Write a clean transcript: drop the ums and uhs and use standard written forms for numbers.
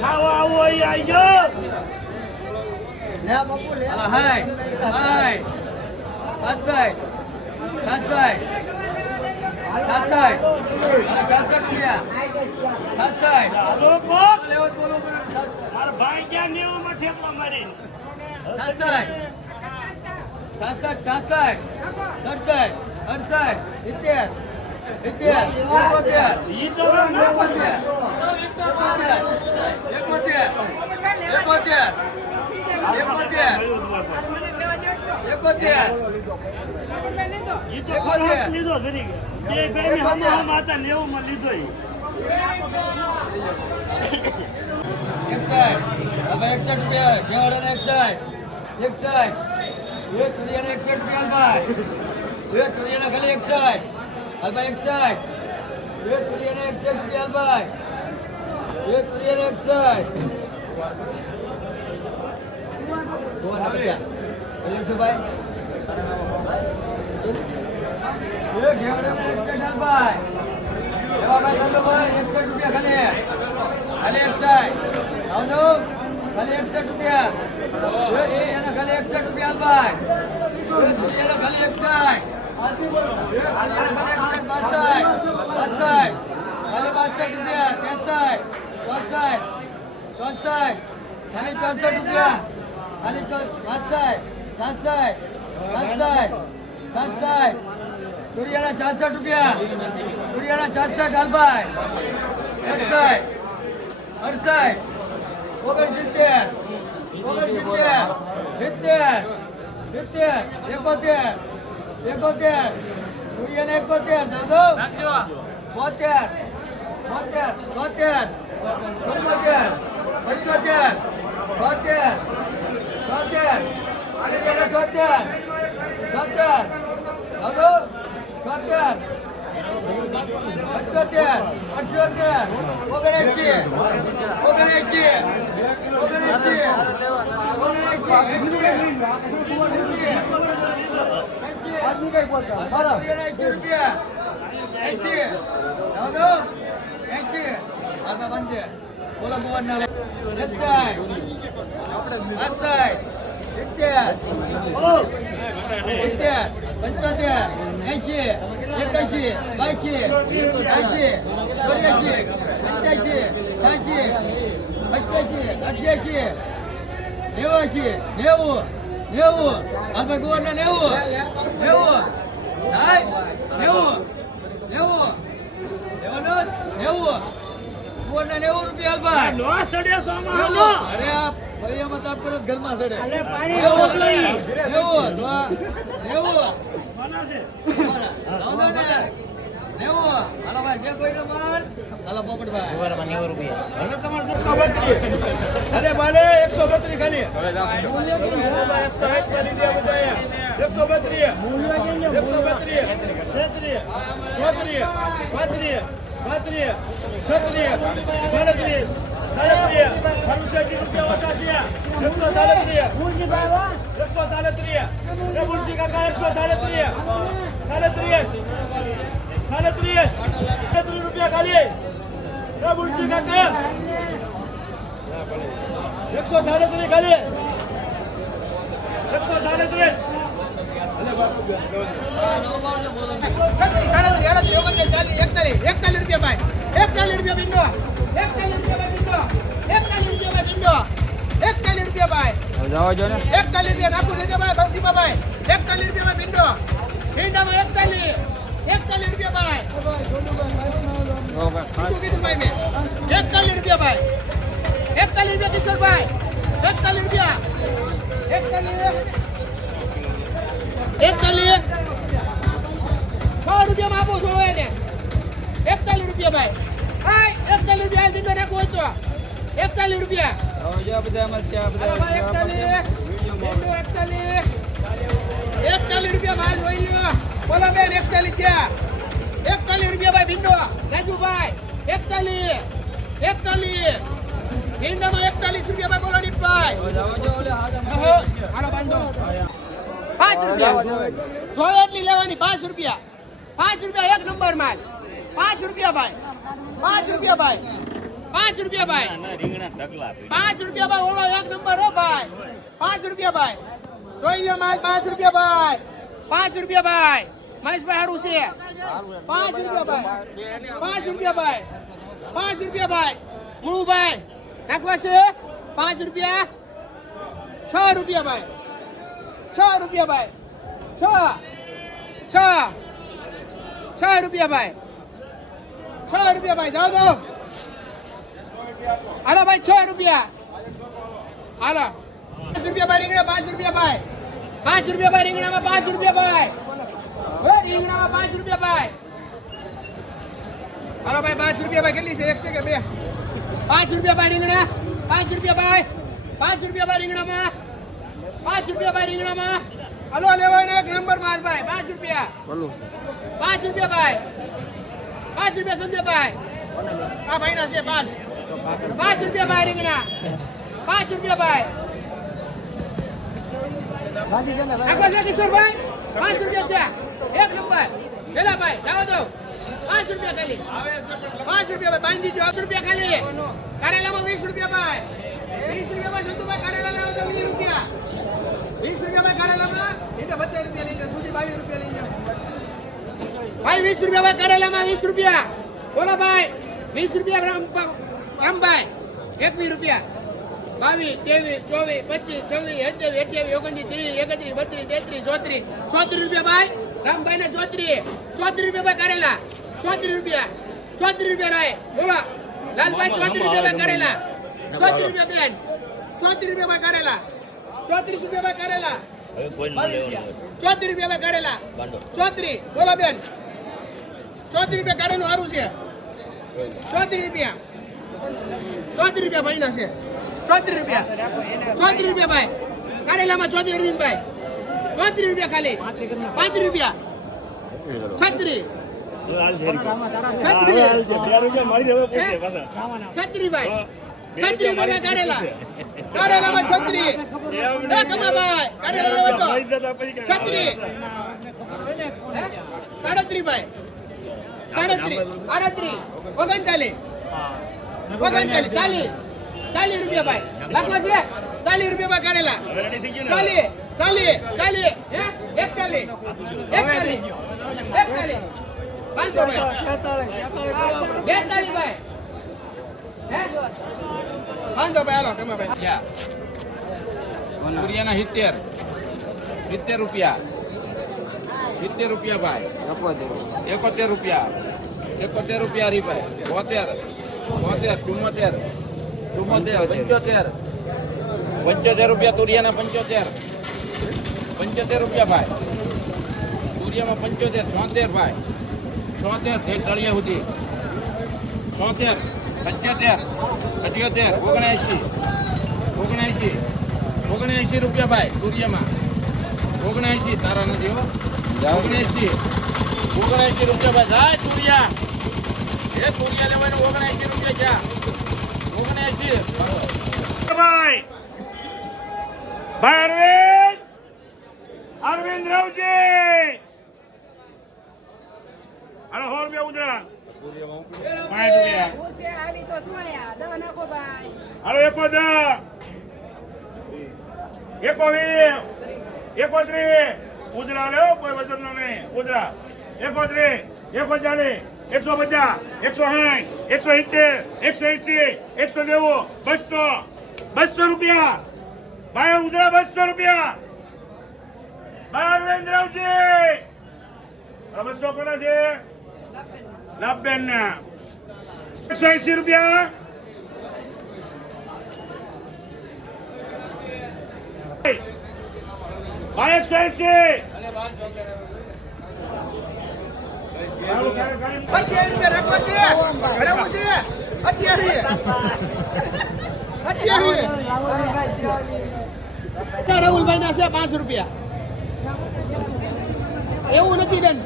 ખાવા આવો આવી જાઓ. હાય હાય કાસાય કાસાય કાસાય 66 રૂપિયા કાસાય લેવો બોલો મારા ભાઈ ક્યાં નેવું માં ઠેકવા મારી કાસાય 66 66 68 70 ઈ તો ઈ તો ખરો લીધો ઘરી જે ભાઈ હમણાં માતા 90 માં લીધો ઈ 61 રૂપિયા કેવાડાને 61 એ તુરિયાને 61 રૂપિયા ભાઈ એ તુરિયાના ખાલી 61 ભાઈ 61 એ તુરિયાને 61 રૂપિયા ભાઈ એ તુરિયાને 61 કોણ આપે એટલે છો ભાઈ એ કેવાડાને 61 ભાઈ એવા ભાઈ ચાલો ભાઈ 61 રૂપિયા ખાલી 61 આવજો ખાલી 61 રૂપિયા એના ખાલી 61 રૂપિયા ભાઈ એના ખાલી 61 66 રૂપિયા 66 હાલભાઈ 68 સૂર્યને 71 બોતેર 75 બોલો બોલ ના રૂપિયા ભાઈ નો સડે સોમાં અરે આ ફરિયામાં તાપ કરો ઘરમાં સડે અલે પાણી મોકલો ઈ કોના છે હાલો ભાઈ જે કોઈનો માલ હાલો પોપટભાઈ હવે તમારે અરે ભલે 132 ખાલી 160 કરી દે બધા 132 132 33 34 35 35 36 37 38 રૂપિયા ઓછા છે 133 ડબુલજી કાકા 133 33 રૂપિયા ખાલી ડબુલજી કાકા 133 ખાલી 133 રૂપિયા ભાઈ 41 રૂપિયા બિંદો 41 રૂપિયા ભાઈ જાઓ જો ને 41 રૂપિયા નાખું દેજો ભાઈ દીપાભાઈ 41 રૂપિયા ભાઈ બિંદો ભીંડામાં 41 રૂપિયા ભાઈ કીધું ભાઈ મેં 41 રૂપિયા ભાઈ 41 રૂપિયા કિશોરભાઈ 41 રૂપિયા 41 6 રૂપિયામાં આપો છો એને 41 રૂપિયા ભાઈ 41 રૂપિયા દીધો નાખો હોય તો 41 રૂપિયા જો બધા મત છે ભાઈ 41 રૂપિયા ભાઈ જોઈ લ્યો બોલો બેન 41 છે 41 રૂપિયા ભાઈ ભીંડો રાજુભાઈ 41 ભીંડામાં 41 રૂપિયા ભાઈ બોલો દીપભાઈ હાલો બાંધો 5 રૂપિયા જો એટલી લેવાની 5 રૂપિયા 5 રૂપિયા એક નંબર માલ 5 રૂપિયા ભાઈ 5 રૂપિયા ભાઈ 5 રૂપિયા ભાઈ, 5 રૂપિયા ભાઈ, ઓળો એક નંબર હો ભાઈ, 5 રૂપિયા ભાઈ, જોઈ લો માલ, 5 રૂપિયા ભાઈ, 5 રૂપિયા ભાઈ, મહેશભાઈ હારું છે, 5 રૂપિયા ભાઈ, 5 રૂપિયા ભાઈ, 5 રૂપિયા ભાઈ, મુળુભાઈ નાખવા છે 5 રૂપિયા, 6 રૂપિયા ભાઈ, 6 રૂપિયા ભાઈ, 6 રૂપિયા ભાઈ, 6 રૂપિયા ભાઈ, જાઓ દો હાલો ભાઈ, 6 રૂપિયા હાલો, 5 રૂપિયા ભાઈ રીંગણા, 5 રૂપિયા ભાઈ, 5 રૂપિયા ભાઈ રીંગણામાં, 5 રૂપિયા ભાઈ, રીંગણામાં 5 રૂપિયા ભાઈ, હાલો ભાઈ 5 રૂપિયા ભાઈ, કેટલી છે, 1 છે કે 2? 5 રૂપિયા ભાઈ રીંગણા, 5 રૂપિયા ભાઈ, 5 રૂપિયા ભાઈ રીંગણામાં, 5 રૂપિયા ભાઈ રીંગણામાં, હાલો લેવાનો એક નંબર માલ ભાઈ, 5 રૂપિયા, 5 રૂપિયા ભાઈ, 5 રૂપિયા સંજયભાઈ, આ ભાઈ ના છે 5 રૂપિયા ભાઈ રીંગણા, 5 રૂપિયા ભાઈ, આખો છે કિશોરભાઈ, 5 રૂપિયા છે, એક નંબર પેલા ભાઈ, જાઓ દો 5 રૂપિયા ખાલી, 5 રૂપિયા ભાઈ, બાંધી દો 8 રૂપિયા ખાલી, કારેલામાં 20 રૂપિયા ભાઈ, 20 રૂપિયા ભાઈ, સંતુભાઈ કારેલા લેવો તો 20 રૂપિયા, 20 રૂપિયા ભાઈ કારેલામાં, એટલે 25 રૂપિયા લઈ લો, સુધી 22 રૂપિયા લઈ લો ભાઈ, 20 રૂપિયા ભાઈ કારેલામાં, 20 રૂપિયા, બોલો ભાઈ, 20 રૂપિયા રામભાઈ, 21 રૂપિયા, 22, 23, 24, 25, 26, 27, 28, 29, 30, 31, 32, 33, 34 રૂપિયા ભાઈ, રામભાઈ ને 34 રૂપિયા ભાઈ કારેલા, 34 રૂપિયા, 34 રૂપિયા રહે, બોલો લાલભાઈ, 34 રૂપિયા ભાઈ કારેલા, 34 રૂપિયા બેન, 34 રૂપિયા ભાઈ કારેલા, 34 રૂપિયા ભાઈ કારેલા, 34 રૂપિયા ભાઈ કારેલા, 34, બોલો બેન, 34 રૂપિયા કારેલું સારું છે, 34 રૂપિયા, 34 રૂપિયા ભાઈ ના છે, 34 રૂપિયા, 34 રૂપિયા ભાઈ કારેલામાં, 34 અરવિંદભાઈ, 34 રૂપિયા ખાલી, 35 રૂપિયા, 36, 36 ભાઈ, 36 રૂપિયા કારેલા, કારેલામાં 36, કમાભાઈ કારેલા લેવો તો 36, 37 ભાઈ, 37, 38, 39, 40 રૂપિયા ભાઈ, લાખમાં છે 40 રૂપિયા ભાઈ કારેલા, 40, 41, 500 ભાઈ, 42 ભાઈ, 500 ભાઈ, હાલો કમા ભાઈ, સૂર્યના 70 રૂપિયા, 70 રૂપિયા ભાઈ, 71 રૂપિયા, 71 રૂપિયા હરીભાઈ, 72, 74, 75 રૂપિયા તુરિયાના, 75 રૂપિયા ભાઈ, તુરિયામાં 75, 76 ભાઈ, 76 તે તળિયા સુધી, 76, 77, 78, 79 રૂપિયા ભાઈ તુરિયામાં, 79 તારા નથી હો, 79 રૂપિયા ભાઈ, જાય તુરિયા, એ તુરિયા લેવાનું 79 રૂપિયા ક્યાં, 79 ભાઈ, ભાઈ અરવિંદ રાવજી, હાલો 100 રૂપિયા ઉતરા, 5 રૂપિયા, હાલો 21, 31, ઉતરા લે કોઈ વજન નો નહીં, ઉતરા 31, 41, 150, 160, 170, 180, 190, 200 રૂપિયા ભાઈ, ઉતરા 200 રૂપિયા ભાઈ અરવિંદ રાવજી, 200 કોના છે, લાભબેન ના, 180 રૂપિયા ભાઈ, 180, 28 રૂપિયા રાખવા છે, બરાબર છે, 28, રાહુલભાઈ ના છે 5 રૂપિયા, એવું નથી બેન,